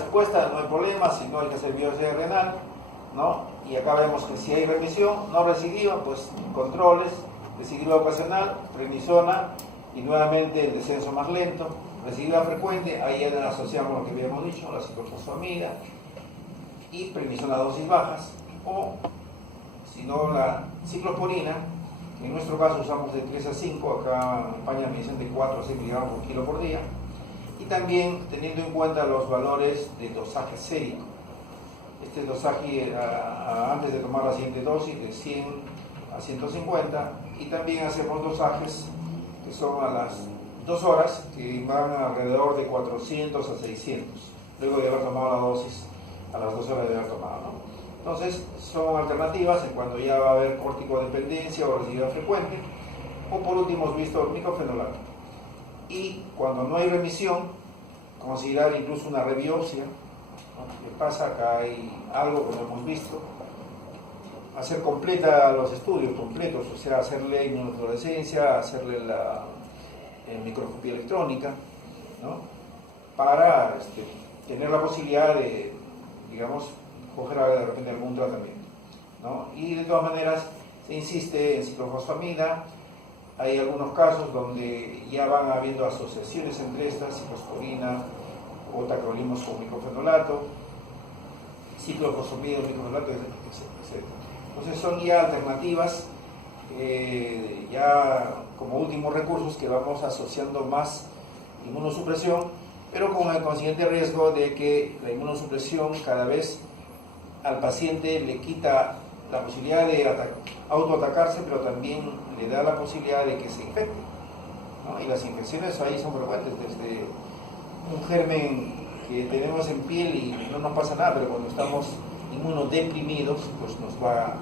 respuesta, no hay problema, si no hay que hacer biopsia renal, ¿no? Y acá vemos que si hay remisión, no recidiva, pues controles, recidiva ocasional, prednisona y nuevamente el descenso más lento, recidiva frecuente, ahí ya asociamos lo que habíamos dicho, la ciclofosfamida y prednisona a dosis bajas, o si no la ciclosporina, en nuestro caso usamos de 3 a 5, acá en España me dicen de 4 a 6 miligramos por kilo por día, y también teniendo en cuenta los valores de dosaje sérico. Este dosaje antes de tomar la siguiente dosis de 100 a 150, y también hacemos dosajes que son a las 2 horas, que van alrededor de 400 a 600, luego de haber tomado la dosis a las 2 horas de haber tomado, ¿no? Entonces son alternativas en cuando ya va a haber corticodependencia o recidiva frecuente, o por último hemos visto el microfenolato. Y cuando no hay remisión, considerar incluso una rebiopsia, ¿no? ¿Qué pasa? Acá hay algo que no hemos visto. Hacer completa los estudios completos, o sea, hacerle inmunofluorescencia, hacerle la microscopía electrónica, ¿no? Para tener la posibilidad de, digamos, coger de repente algún tratamiento, ¿no? Y de todas maneras se insiste en ciclofosfamida. Hay algunos casos donde ya van habiendo asociaciones entre estas, ciclosporina o tacrolimus con microfenolato, ciclofosfamida, microfenolato, etc. Entonces son ya alternativas, ya como últimos recursos que vamos asociando más inmunosupresión, pero con el consiguiente riesgo de que la inmunosupresión cada vez al paciente le quita la posibilidad de autoatacarse, pero también le da la posibilidad de que se infecte, ¿no? Y las infecciones ahí son frecuentes, desde un germen que tenemos en piel y no nos pasa nada, pero cuando estamos inmunodeprimidos, pues nos va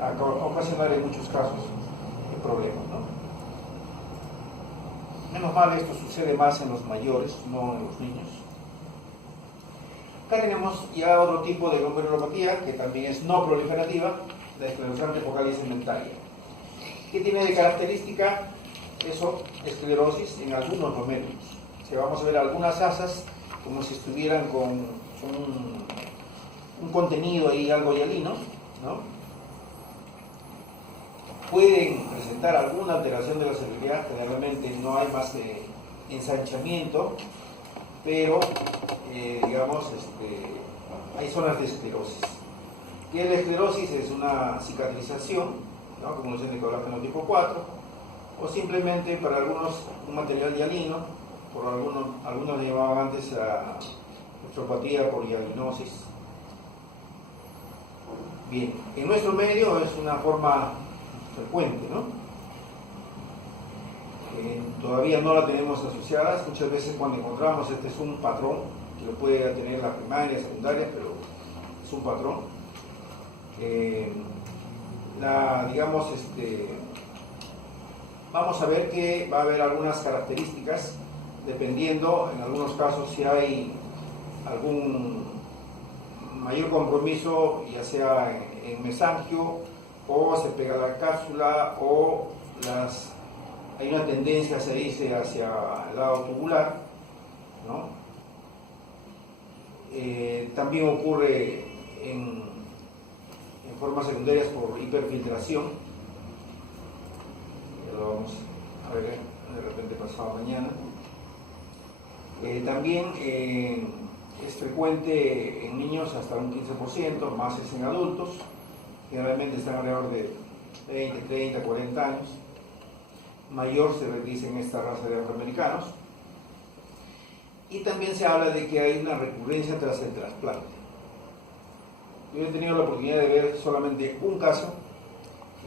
a ocasionar en muchos casos problemas, ¿no? Menos mal, esto sucede más en los mayores, no en los niños. Acá tenemos ya otro tipo de glomerulopatía que también es no proliferativa, la esclerosante focal y cementaria. ¿Qué tiene de característica? Eso, esclerosis en algunos glomérulos. O sea, vamos a ver algunas asas como si estuvieran con un contenido ahí, algo hialino, ¿no? Pueden presentar alguna alteración de la celularidad, generalmente no hay más ensanchamiento, pero digamos, hay zonas de esclerosis. Y la esclerosis es una cicatrización, ¿no? Acumulación de colágeno tipo 4, o simplemente para algunos un material hialino, por algunos le llamaban antes a nefropatía por hialinosis. Bien, en nuestro medio es una forma frecuente, ¿no? Todavía no la tenemos asociada. Muchas veces cuando encontramos este es un patrón, que lo puede tener la primaria, secundaria, pero es un patrón. Digamos, vamos a ver que va a haber algunas características, dependiendo, en algunos casos, si hay algún mayor compromiso, ya sea en mesangio, o se pega la cápsula, o hay una tendencia, se dice, hacia el lado tubular, ¿no? También ocurre en formas secundarias por hiperfiltración, ya lo vamos a ver de repente pasado mañana. También es frecuente en niños hasta un 15%, más es en adultos, generalmente están alrededor de 20, 30, 40 años. Mayor se dice en esta raza de afroamericanos. Y también se habla de que hay una recurrencia tras el trasplante. Yo he tenido la oportunidad de ver solamente un caso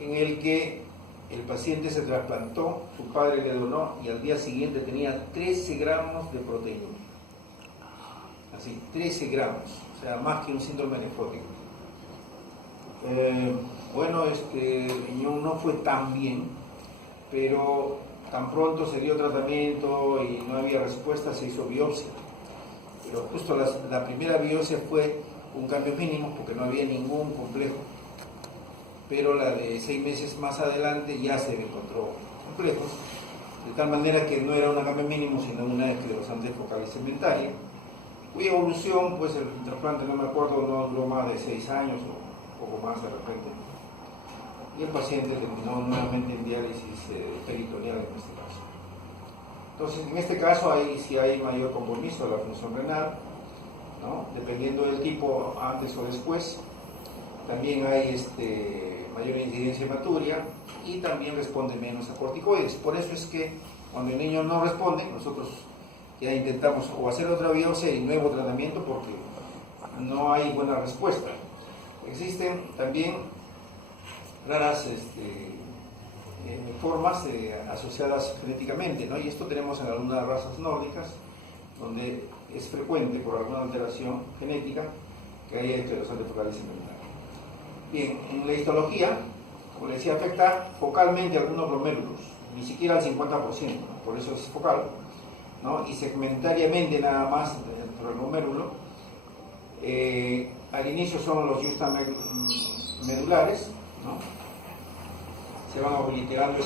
en el que el paciente se trasplantó, su padre le donó y al día siguiente tenía 13 gramos de proteína. Así, 13 gramos, o sea, más que un síndrome nefrótico. Bueno, el riñón no fue tan bien, pero tan pronto se dio tratamiento y no había respuesta, se hizo biopsia. Pero justo la primera biopsia fue un cambio mínimo porque no había ningún complejo. Pero la de 6 meses más adelante ya se encontró complejos, de tal manera que no era un cambio mínimo, sino una esclerosante focal y cementaria, cuya evolución, pues el trasplante, no me acuerdo, no duró más de 6 años o poco más de repente. Y el paciente terminó nuevamente en diálisis peritoneal en este caso. Entonces, en este caso, ahí sí hay mayor compromiso de la función renal, ¿no? Dependiendo del tipo, antes o después. También hay mayor incidencia hematuria y también responde menos a corticoides. Por eso es que cuando el niño no responde, nosotros ya intentamos o hacer otra biopsia y nuevo tratamiento porque no hay buena respuesta. Existen también raras formas asociadas genéticamente, ¿no? Y esto tenemos en algunas razas nórdicas, donde es frecuente por alguna alteración genética que haya esclerosante focal segmentaria. Bien, en la histología, como les decía, afecta focalmente a algunos glomérulos, ni siquiera al 50%, ¿no? Por eso es focal, ¿no? Y segmentariamente nada más dentro del glomérulo. Al inicio son los medulares, ¿no? Se van obliterando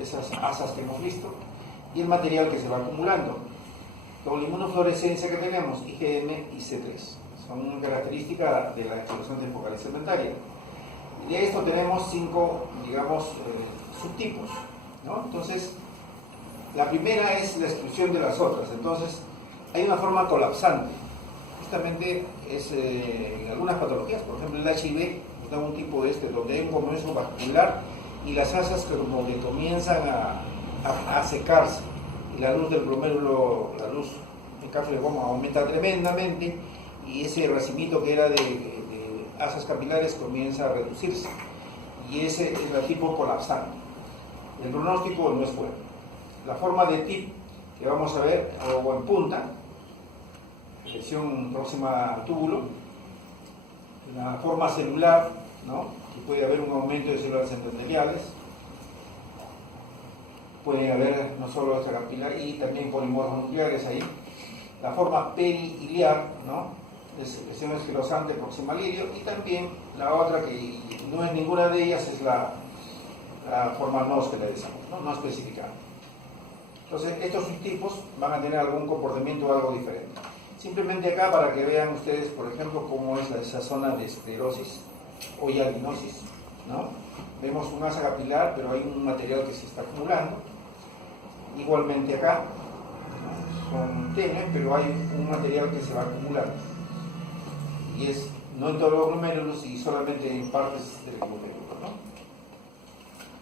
esas asas que hemos visto y el material que se va acumulando. Con la inmunofluorescencia que tenemos, IgM y C3, son características de la esclerosante focal segmentaria. Y de esto tenemos 5, digamos, subtipos, ¿no? Entonces, la primera es la exclusión de las otras. Entonces, hay una forma colapsante. Justamente es en algunas patologías, por ejemplo el HIV, da un tipo donde hay un compromiso vascular y las asas que como que comienzan a secarse. Y la luz del glomérulo, la luz del cápsula de goma aumenta tremendamente y ese racimito que era de asas capilares comienza a reducirse. Y ese es el tipo colapsante. El pronóstico no es bueno. La forma de TIP que vamos a ver, o en punta, lesión próxima al túbulo, la forma celular, ¿no? Que puede haber un aumento de células endoteliales, puede haber no solo extracapilar y también polimorfos nucleares ahí. La forma perihiliar, ¿no? Es lesión esclerosante proximal ilio, y también la otra que no es ninguna de ellas es la forma NOS que le decimos, no especificada. Entonces estos subtipos van a tener algún comportamiento algo diferente. Simplemente acá para que vean ustedes, por ejemplo, cómo es esa zona de esclerosis o hialinosis, ¿no? Vemos un asa capilar, pero hay un material que se está acumulando. Igualmente acá, ¿no? Son tenues, pero hay un material que se va acumulando. Y es no en todos los glomérulos y solamente en partes del glomérulo, ¿no?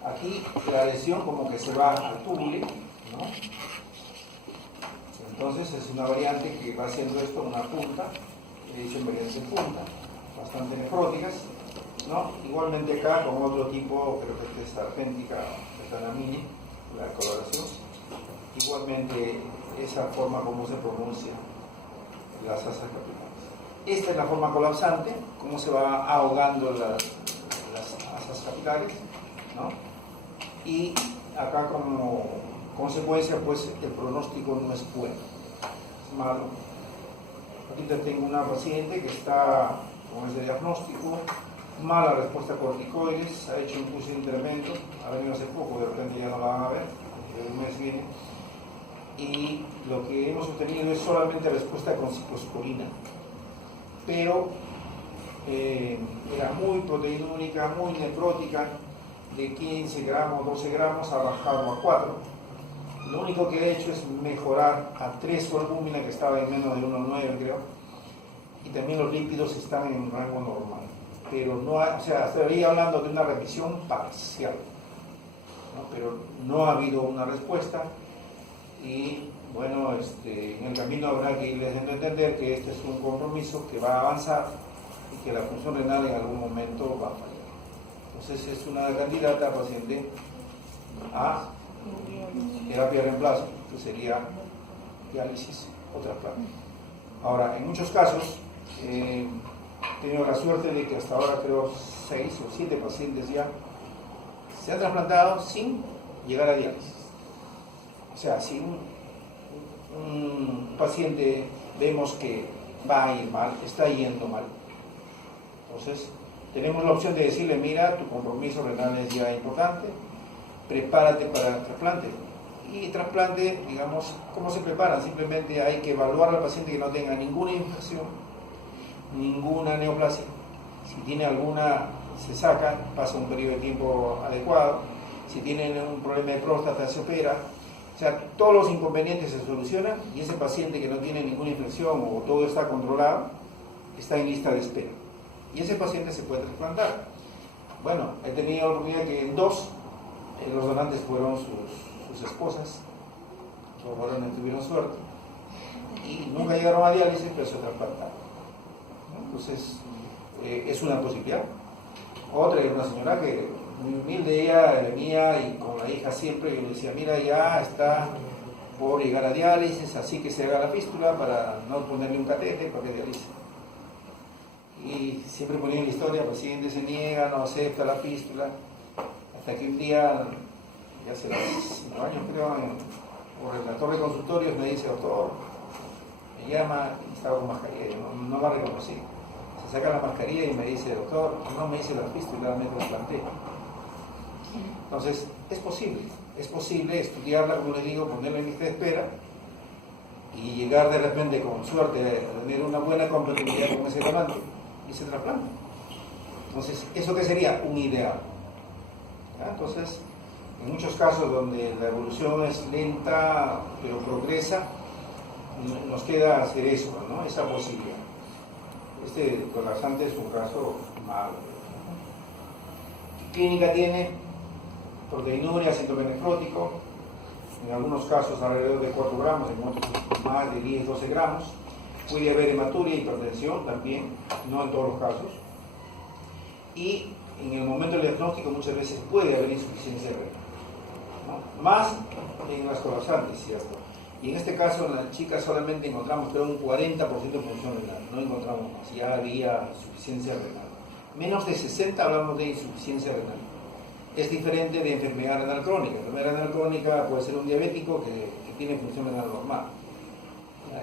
Aquí la lesión como que se va al túbulo, ¿no? Entonces es una variante que va haciendo esto una punta, he dicho en variantes en punta, bastante nefróticas, ¿no? Igualmente acá con otro tipo, creo que es argéntica, metanamine, la coloración. Igualmente esa forma como se pronuncia las asas capilares. Esta es la forma colapsante, cómo se va ahogando las asas capilares, ¿no? Y acá como consecuencia, pues el pronóstico no es bueno, es malo. Ahorita tengo una paciente que está con ese diagnóstico, mala respuesta a corticoides, ha hecho un curso tremendo, ha venido hace poco, de repente ya no la van a ver, en un mes viene, y lo que hemos obtenido es solamente respuesta con ciclosporina, pero era muy proteinúrica, muy nefrótica, de 15 gramos, 12 gramos ha bajado a 4. Lo único que he hecho es mejorar a 3 su albúmina, que estaba en menos de 1,9 creo, y también los lípidos están en rango normal, pero no o sea, estaría hablando de una remisión parcial, ¿no? Pero no ha habido una respuesta y bueno, en el camino habrá que irles dando a entender que este es un compromiso que va a avanzar y que la función renal en algún momento va a fallar. Entonces es una candidata paciente a terapia de reemplazo, que sería diálisis o trasplante. Ahora, en muchos casos, he tenido la suerte de que hasta ahora creo 6 o 7 pacientes ya se han trasplantado sin llegar a diálisis. O sea, si un paciente vemos que va a ir mal, está yendo mal, entonces tenemos la opción de decirle, mira, tu compromiso renal es ya importante, prepárate para el trasplante. Y trasplante, digamos, ¿cómo se preparan? Simplemente hay que evaluar al paciente que no tenga ninguna infección, ninguna neoplasia. Si tiene alguna, se saca, pasa un periodo de tiempo adecuado. Si tienen un problema de próstata, se opera. O sea, todos los inconvenientes se solucionan y ese paciente que no tiene ninguna infección o todo está controlado, está en lista de espera. Y ese paciente se puede trasplantar. Bueno, he tenido la oportunidad que en 2, los donantes fueron sus esposas, los varones tuvieron suerte y nunca llegaron a diálisis, pero se trasplantaron. Entonces, es una posibilidad. Otra era una señora que muy humilde, ella venía y con la hija siempre, yo le decía, mira, ya está por llegar a diálisis, así que se haga la fístula para no ponerle un catéter para que dialice. Y siempre ponía en la historia, el paciente se niega, no acepta la fístula, hasta que un día, ya hace 5 años creo, por la torre de consultorios me dice, doctor, me llama, estaba con mascarilla, yo no la reconocí. Se saca la mascarilla y me dice, doctor, no me hice la fístula, me trasplanté. Entonces, es posible estudiarla, como les digo, ponerla en lista de espera y llegar de repente con suerte a tener una buena compatibilidad con ese donante y se trasplanta. Entonces, ¿eso qué sería? Un ideal. ¿Ya? Entonces, en muchos casos donde la evolución es lenta pero progresa, nos queda hacer eso, ¿no? Esa posibilidad. Este colapsante es un caso malo. ¿Qué clínica tiene? Proteinuria, síndrome nefrótico, en algunos casos alrededor de 4 gramos, en otros más de 10, 12 gramos. Puede haber hematuria y hipertensión también, no en todos los casos. Y en el momento del diagnóstico muchas veces puede haber insuficiencia renal, ¿no? Más en las colapsantes, ¿cierto? Y en este caso en la chica solamente encontramos creo un 40% de función renal, no encontramos más, ya había insuficiencia renal. Menos de 60 hablamos de insuficiencia renal. Es diferente de enfermedad renal crónica. La enfermedad renal crónica puede ser un diabético que tiene función renal normal.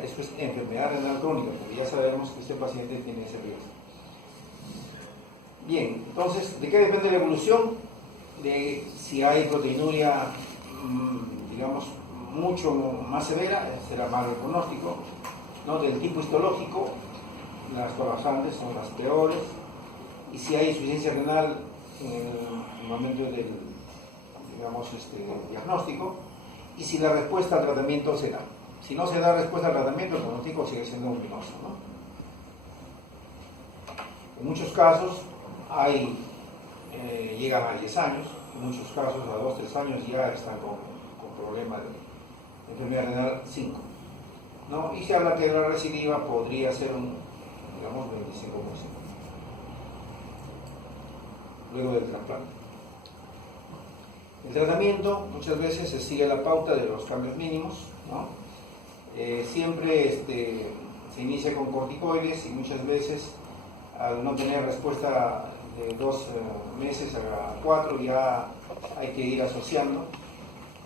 Eso es enfermedad renal crónica, porque ya sabemos que este paciente tiene ese riesgo. Bien, entonces, ¿de qué depende la evolución? De si hay proteinuria, digamos, mucho más severa, será mal el pronóstico, ¿no? Del tipo histológico, las colapsantes son las peores, y si hay insuficiencia renal en el momento del, digamos, diagnóstico, y si la respuesta al tratamiento se da. Si no se da respuesta al tratamiento, el pronóstico sigue siendo luminoso, ¿no? En muchos casos llegan a 10 años, en muchos casos a 2, 3 años ya están con problemas de enfermedad renal 5, ¿no? Y se habla que la recidiva podría ser digamos, 25% luego del trasplante. El tratamiento muchas veces se sigue la pauta de los cambios mínimos, ¿no? Siempre se inicia con corticoides y muchas veces al no tener respuesta de 2 meses a 4 ya hay que ir asociando,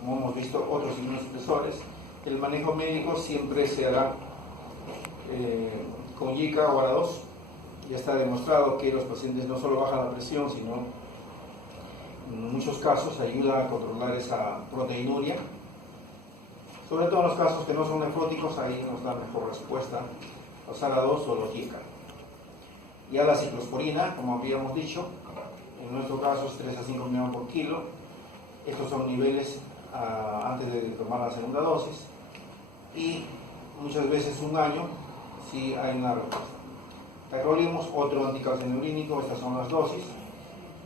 como hemos visto, otros inmunosupresores. El manejo médico siempre se hará con ICA o ARA2. Ya está demostrado que los pacientes no solo bajan la presión, sino en muchos casos ayuda a controlar esa proteinuria. Sobre todo en los casos que no son nefróticos, ahí nos da mejor respuesta los ARA2 o los ICA. Ya la ciclosporina, como habíamos dicho, en nuestro caso es 3 a 5 mg por kilo. Estos son niveles antes de tomar la segunda dosis. Y muchas veces un año si hay una respuesta. Tacrolimus, otro anticalcinurínico, estas son las dosis,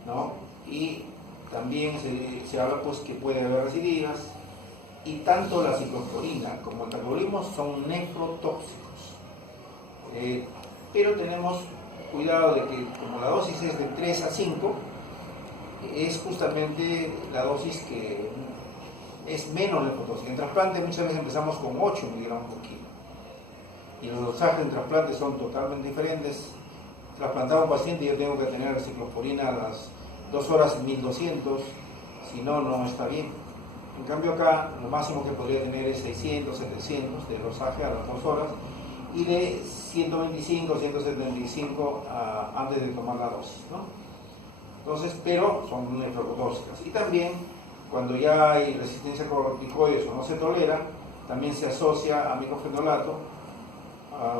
¿no? Y también se habla pues que puede haber recidivas, y tanto la ciclosporina como el tacrolimus son nefrotóxicos. Pero tenemos cuidado de que como la dosis es de 3 a 5, es justamente la dosis que es menos nefrotóxica. En trasplante muchas veces empezamos con 8 miligramos por kilo. Y los dosajes en trasplante son totalmente diferentes. Trasplantado a un paciente yo tengo que tener ciclosporina a las 2 horas en 1200, si no, no está bien. En cambio acá lo máximo que podría tener es 600, 700 de dosaje a las 2 horas y de 125, 175 antes de tomar la dosis, ¿no? Entonces, pero son nefrotóxicas. Y también cuando ya hay resistencia a corticoides o no se tolera, también se asocia a micofenolato,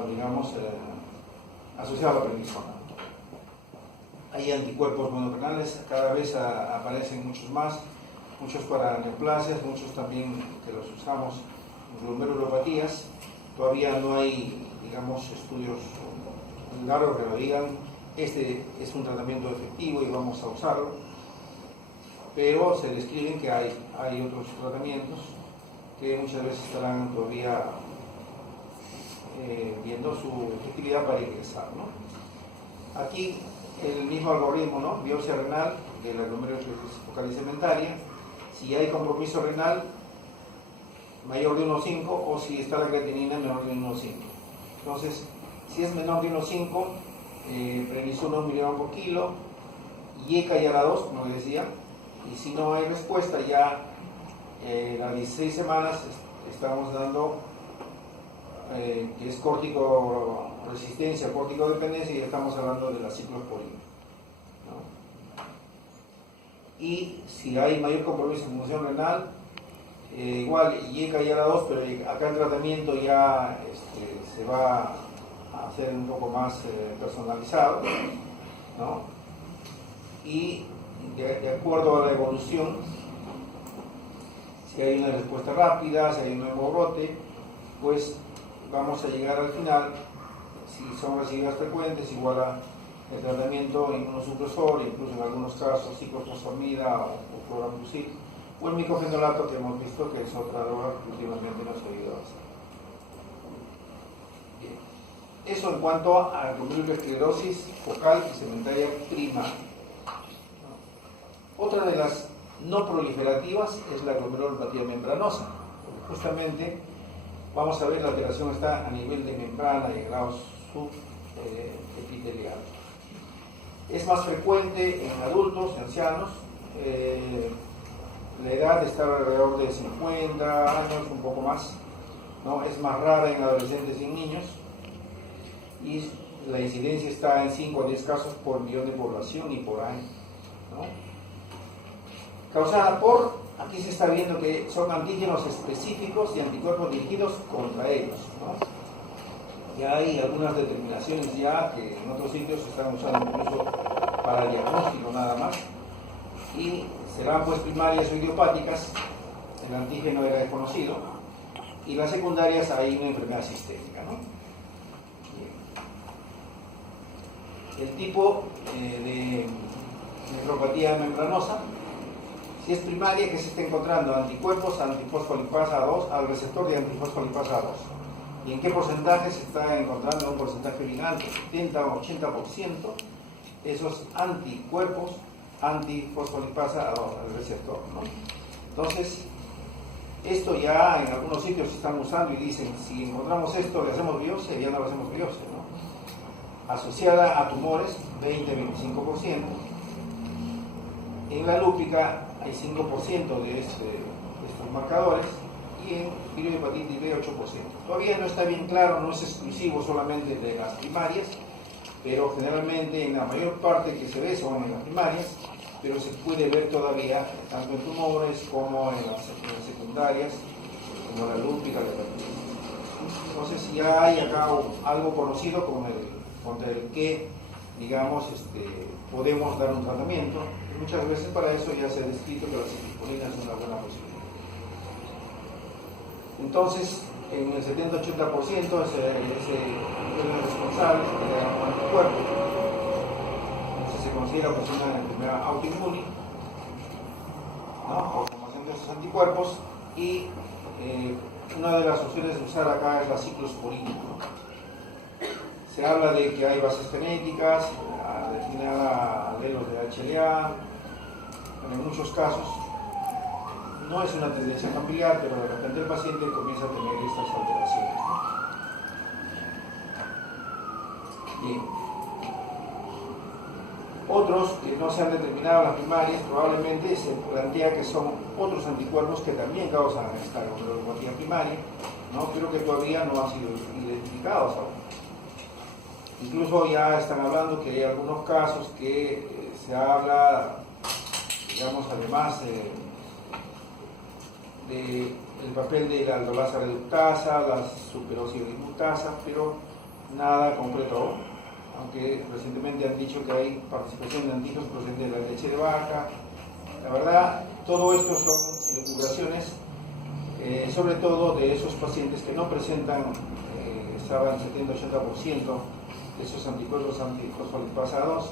digamos, asociado a la prednisona. Hay anticuerpos monoclonales, cada vez aparecen muchos más, muchos para neoplasias, muchos también que los usamos en glomerulopatías. Todavía no hay, digamos, estudios largos que lo digan, este es un tratamiento efectivo y vamos a usarlo, pero se describen que hay otros tratamientos que muchas veces estarán todavía viendo su efectividad para ingresar, ¿no? Aquí el mismo algoritmo, ¿no? Biopsia renal de la glomerulosclerosis focal y segmentaria, si hay compromiso renal mayor de 1,5 o si está la creatinina menor de 1,5. Entonces, si es menor de 1,5, prednisona 1 miligramo por kilo, IECA ya la 2, como les decía, y si no hay respuesta, ya a 16 semanas estamos dando que es córtico resistencia, córtico dependencia, y ya estamos hablando de la ciclosporina, ¿no? Y si hay mayor compromiso en función renal, igual IECA ya la 2, pero acá el tratamiento ya se va a hacer un poco más personalizado, ¿no? Y de acuerdo a la evolución, si hay una respuesta rápida, si hay un nuevo brote, pues vamos a llegar al final, si son recidivas frecuentes, igual a el tratamiento inmunosupresor, incluso en algunos casos ciclofosfamida o chlorambucil, o el micofenolato que hemos visto que es otra droga que últimamente nos ha ayudado a hacer. Bien. Eso en cuanto a la glomerulosclerosis focal y segmentaria primaria. Otra de las no proliferativas es la glomerulopatía membranosa. Justamente vamos a ver, la alteración está a nivel de membrana y grados subepiteliales. Es más frecuente en adultos, ancianos. La edad está alrededor de 50 años, un poco más, ¿no? Es más rara en adolescentes y en niños. Y la incidencia está en 5 a 10 casos por millón de población y por año, ¿no? Causada por, aquí se está viendo que son antígenos específicos y anticuerpos dirigidos contra ellos, ¿no? Ya hay algunas determinaciones ya que en otros sitios se están usando incluso para diagnóstico nada más, y serán pues primarias o idiopáticas, el antígeno era desconocido, y las secundarias hay una enfermedad sistémica, ¿no? El tipo de nefropatía membranosa, si es primaria, que se está encontrando anticuerpos antifosfolipasa 2 al receptor de antifosfolipasa 2. ¿Y en qué porcentaje se está encontrando? Un porcentaje bien alto, 70 o 80%, esos anticuerpos antifosfolipasa 2 al receptor, ¿no? Entonces, esto ya en algunos sitios se están usando y dicen, si encontramos esto, le hacemos biopsia, ya no le hacemos biopsia, ¿no? Asociada a tumores, 20-25%. En la lúpica hay 5% de estos marcadores, y en virohepatitis B 8%. Todavía no está bien claro, no es exclusivo solamente de las primarias, pero generalmente en la mayor parte que se ve son en las primarias, pero se puede ver todavía tanto en tumores como en las secundarias, como la lúpica, la hepatitis. Entonces ya hay acá algo conocido contra el que, digamos, podemos dar un tratamiento. Y muchas veces para eso ya se ha descrito que la ciclosporina es una buena posibilidad. Entonces, en el 70-80% ese responsable de anticuerpos. Entonces se considera pues una enfermedad autoinmune, ¿no? O formación de esos anticuerpos, y una de las opciones de usar acá es la ciclosporina, ¿no? Se habla de que hay bases genéticas, destinada a alelos de HLA, pero en muchos casos no es una tendencia familiar, pero de repente el paciente comienza a tener estas alteraciones, ¿no? Bien. Otros que no se han determinado las primarias, probablemente se plantea que son otros anticuerpos que también causan esta glomerulopatía primaria, ¿no? Pero que todavía no han sido identificados aún. Incluso ya están hablando que hay algunos casos que se habla, digamos, además del papel de la aldolasa reductasa, la superoxidoributasa, pero nada concreto aún. Aunque recientemente han dicho que hay participación de antígenos procedentes de la leche de vaca. La verdad, todo esto son elucubraciones, sobre todo de esos pacientes que no presentan, estaban 70-80% de esos anticuerpos antifosfolipasados.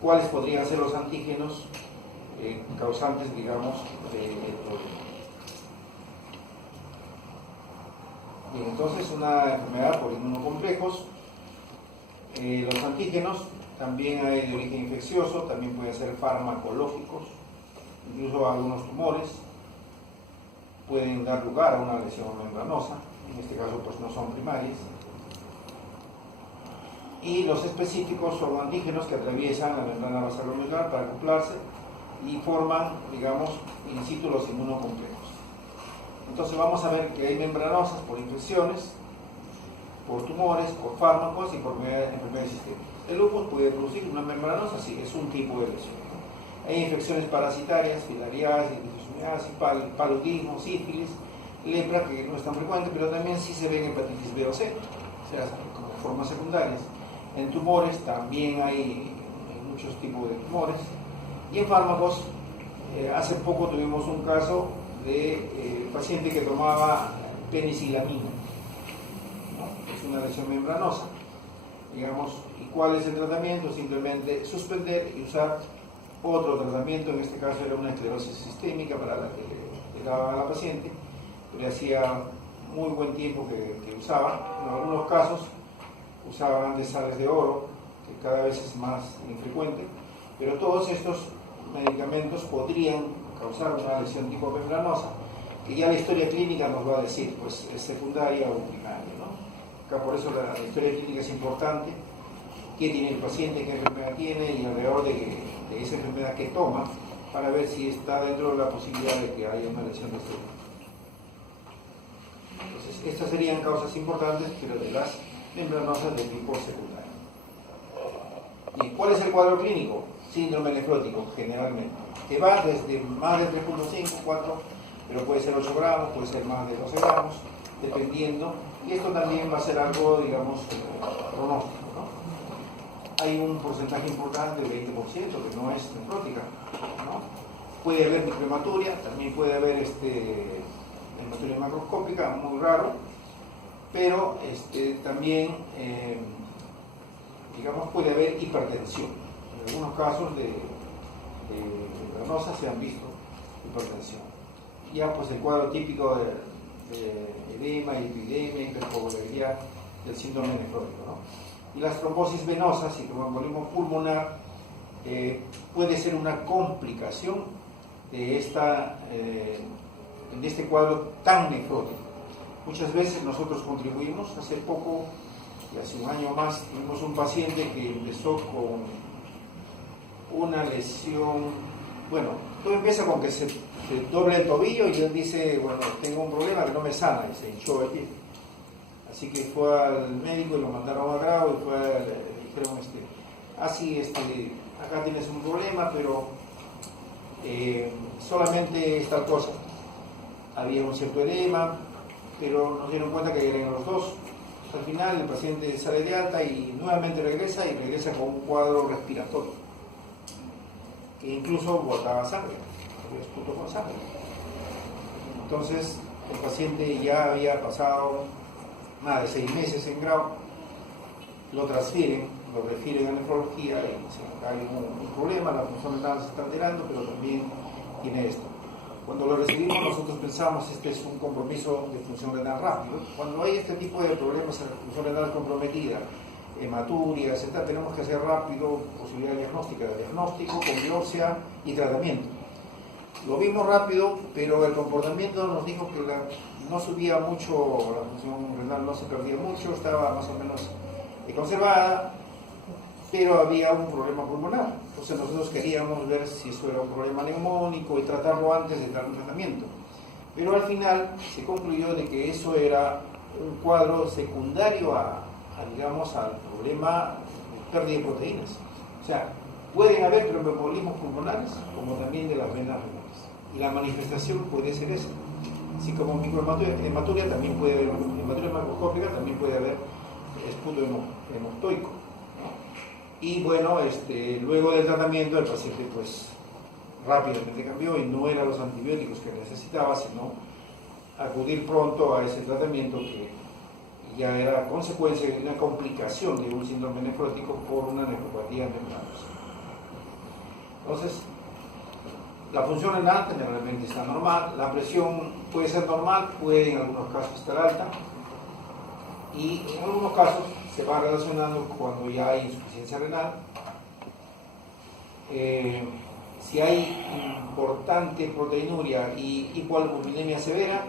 ¿Cuáles podrían ser los antígenos causantes, digamos, del problema? Bien, entonces, una enfermedad por inmunocomplejos. Los antígenos también hay de origen infeccioso, también pueden ser farmacológicos, incluso algunos tumores pueden dar lugar a una lesión membranosa, en este caso pues no son primarias. Y los específicos son antígenos que atraviesan la membrana basalomedular para acoplarse y forman, digamos, in situ los inmunocomplejos. Entonces vamos a ver que hay membranosas por infecciones, por tumores, por fármacos y por enfermedades sistémicas. El lupus puede producir una membranosa, sí, es un tipo de lesión. Hay infecciones parasitarias, filariasis, paludismo, sífilis, lepra, que no es tan frecuente, pero también sí se ve en hepatitis B o C, o sea, como formas secundarias. En tumores también hay muchos tipos de tumores. Y en fármacos, hace poco tuvimos un caso de paciente que tomaba penicilamina, ¿no? Es una lesión membranosa, digamos. ¿Y cuál es el tratamiento? Simplemente suspender y usar otro tratamiento. En este caso era una esclerosis sistémica para la que le daba a la paciente, pero hacía muy buen tiempo que usaba. En algunos casos usaban de sales de oro, que cada vez es más infrecuente, pero todos estos medicamentos podrían causar una lesión tipo membranosa, que ya la historia clínica nos va a decir, pues es secundaria o primaria, ¿no? Acá por eso la historia clínica es importante, qué tiene el paciente, qué enfermedad tiene y alrededor de esa enfermedad que toma, para ver si está dentro de la posibilidad de que haya una lesión de este tipo. Entonces, estas serían causas importantes, pero de las membranosas de tipo secundario. ¿Y cuál es el cuadro clínico? Síndrome nefrótico, generalmente, que va desde más de 3.5, 4, pero puede ser 8 gramos, puede ser más de 12 gramos, dependiendo, y esto también va a ser algo, digamos, pronóstico, ¿no? Hay un porcentaje importante, del 20%, que no es nefrótica, ¿no? Puede haber microhematuria, también puede haber hematuria macroscópica, muy raro, pero también, digamos, puede haber hipertensión. En algunos casos de membranosa se han visto hipertensión. Ya pues el cuadro típico de edema, hipoidemia, hipercoagulabilidad del síndrome nefrótico, ¿no? Y las trombosis venosas y tromboembolismo pulmonar puede ser una complicación de este cuadro tan nefrótico. Muchas veces nosotros contribuimos. Hace poco, y hace un año más, tuvimos un paciente que empezó con una lesión, bueno, todo empieza con que se doble el tobillo y él dice, bueno, tengo un problema que no me sana, y se hinchó el pie. Así que fue al médico y lo mandaron a Grau y le dijeron, acá tienes un problema, pero solamente esta cosa. Había un cierto edema, pero nos dieron cuenta que eran los dos. Al final el paciente sale de alta y nuevamente regresa con un cuadro respiratorio, que incluso botaba sangre, esputo con sangre. Entonces el paciente ya había pasado más de 6 meses en Grau, lo refieren a nefrología y hay un problema, la función renal se está alterando, pero también tiene esto. Cuando lo recibimos nosotros pensamos este es un compromiso de función renal rápido. Cuando hay este tipo de problemas en la función renal comprometida, hematuria, etc., tenemos que hacer rápido posibilidad diagnóstica, de diagnóstico, con biopsia y tratamiento. Lo vimos rápido, pero el comportamiento nos dijo que no subía mucho, la función renal no se perdía mucho, estaba más o menos conservada, pero había un problema pulmonar. Entonces nosotros queríamos ver si eso era un problema neumónico y tratarlo antes de dar un tratamiento. Pero al final se concluyó de que eso era un cuadro secundario digamos, al problema de pérdida de proteínas. O sea, pueden haber tromboembolismos pulmonares como también de las venas renales. Y la manifestación puede ser esa. Así como microhematuria también puede haber, hematuria macroscópica también puede haber esputo hemoctoico, ¿no? Y bueno, luego del tratamiento el paciente pues rápidamente cambió y no eran los antibióticos que necesitaba, sino acudir pronto a ese tratamiento que ya era consecuencia de una complicación de un síndrome nefrótico por una nefropatía membranosa. Entonces, la función renal generalmente está normal, la presión puede ser normal, puede en algunos casos estar alta, y en algunos casos se va relacionando cuando ya hay insuficiencia renal. Si hay importante proteinuria y hipoalbuminemia severa,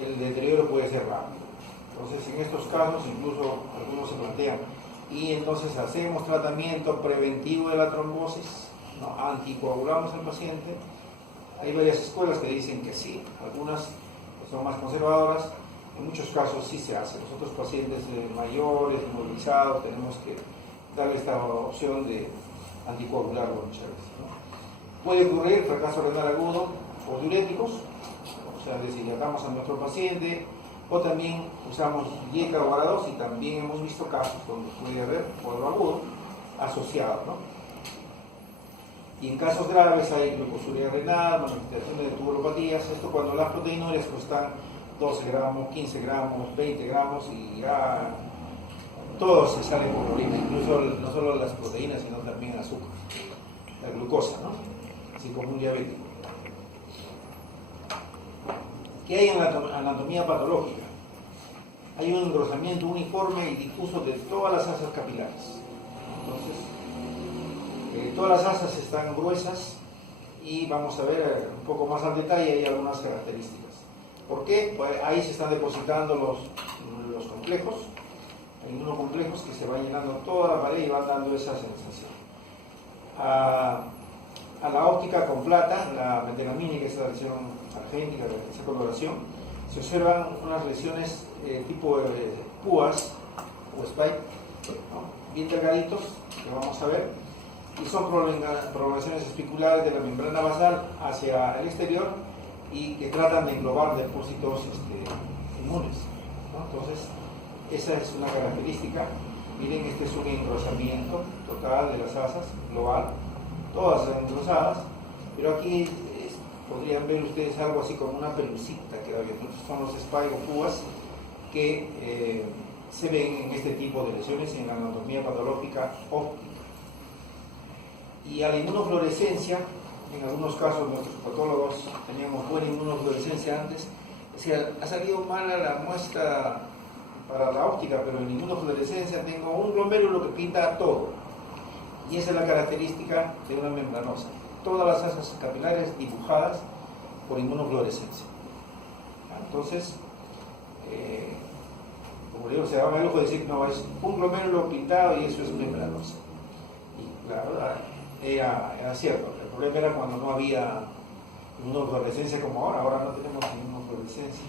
el deterioro puede ser rápido. Entonces, en estos casos, incluso algunos se plantean, y entonces hacemos tratamiento preventivo de la trombosis, ¿no? Anticoagulamos al paciente. Hay varias escuelas que dicen que sí, algunas son más conservadoras, en muchos casos sí se hace. Los otros pacientes mayores, inmovilizados, tenemos que darle esta opción de anticoagularlo muchas veces, ¿no? Puede ocurrir fracaso renal agudo por diuréticos, o sea, deshidratamos a nuestro paciente, o también usamos dieta o Vara-2, y también hemos visto casos donde puede haber cuadro agudo asociado, ¿no? Y en casos graves hay glucosuria renal, manifestaciones de tubulopatías, esto cuando las proteinurias pues están 12 gramos, 15 gramos, 20 gramos, y ya todo se sale por orina, incluso no solo las proteínas, sino también el azúcar, la glucosa, ¿no? Así como un diabético. ¿Qué hay en la anatomía patológica? Hay un engrosamiento uniforme y difuso de todas las asas capilares. Entonces, todas las asas están gruesas, y vamos a ver un poco más al detalle, hay algunas características. ¿Por qué? Pues ahí se están depositando los complejos, hay unos complejos que se van llenando toda la pared y van dando esa sensación. A la óptica con plata, la metelamina, que es la lesión argénica, de esa coloración, se observan unas lesiones tipo púas o spike, ¿no? Bien delgaditos, que vamos a ver, y son prolongaciones espiculares de la membrana basal hacia el exterior, y que tratan de englobar depósitos inmunes, ¿no? Entonces, esa es una característica. Miren, este es un engrosamiento total de las asas, global, todas engrosadas, pero aquí podrían ver ustedes algo así como una pelucita que había. Entonces son los spike o púas que se ven en este tipo de lesiones en la anatomía patológica óptica. Y a la inmunofluorescencia, en algunos casos nuestros patólogos teníamos buena inmunofluorescencia antes, es decir, ha salido mala la muestra para la óptica, pero en inmunofluorescencia tengo un glomérulo que pinta todo, y esa es la característica de una membranosa, todas las asas capilares dibujadas por inmunofluorescencia. Entonces, como digo, se daba el lujo de decir, no, es un glomérulo pintado y eso es membranosa. Y la verdad, era cierto. El problema era cuando no había inmunofluorescencia como ahora. Ahora no tenemos inmunofluorescencia,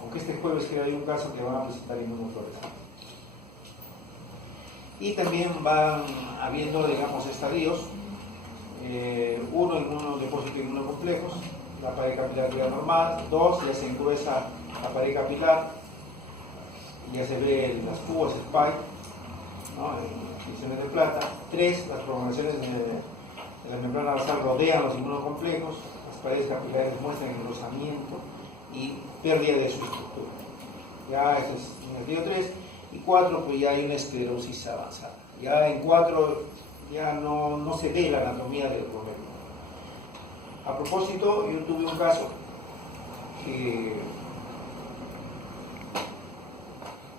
aunque este jueves que hay un caso que van a presentar inmunofluorescencia. Y también van habiendo, digamos, estadios. Uno, depósito de inmunocomplejos, la pared capilar queda normal. 2, ya se engruesa la pared capilar, ya se ve las púas, spike, ¿no? En lesiones de plata. 3, las prolongaciones de la membrana basal rodean los inmunocomplejos, las paredes capilares muestran engrosamiento y pérdida de su estructura. Ya ese es negativo 3. Y 4, pues ya hay una esclerosis avanzada. Ya en 4 ya no se ve la anatomía del glomérulo. A propósito, yo tuve un caso que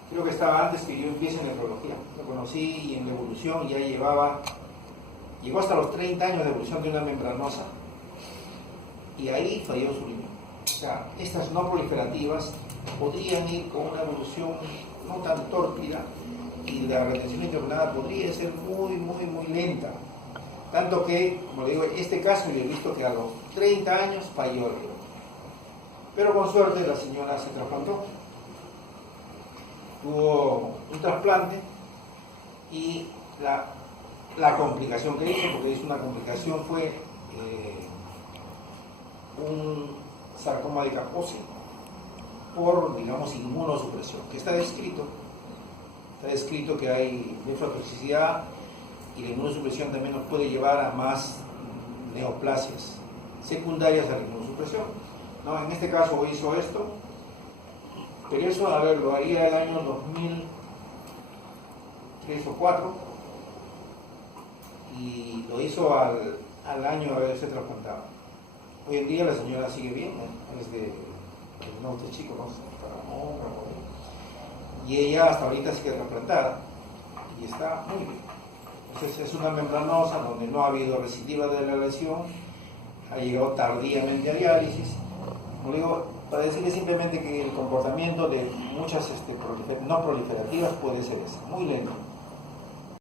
creo que estaba antes que yo empiece en nefrología. Lo conocí y en la evolución ya llegó hasta los 30 años de evolución de una membranosa, y ahí falló su riñón. O sea, estas no proliferativas podrían ir con una evolución no tan tórpida, y la retención intravenada podría ser muy lenta. Tanto que, como le digo, este caso yo he visto que a los 30 años falló el riñón. Pero con suerte la señora se trasplantó. Tuvo un trasplante, y la complicación que hizo, porque es una complicación, fue un sarcoma de Kaposi por, digamos, inmunosupresión, que está descrito que hay nefrotoxicidad y la inmunosupresión también nos puede llevar a más neoplasias secundarias a la inmunosupresión, ¿no? En este caso hizo esto, pero eso, a ver, lo haría el año 2003 o 4 y lo hizo al año de haberse trasplantado. Hoy en día la señora sigue bien, es del norte chico, ¿no? Y ella hasta ahorita sigue trasplantada y está muy bien. Entonces es una membranosa donde no ha habido recidiva de la lesión, ha llegado tardíamente a diálisis. Como digo, para decirle simplemente que el comportamiento de muchas no proliferativas puede ser ese, muy lento.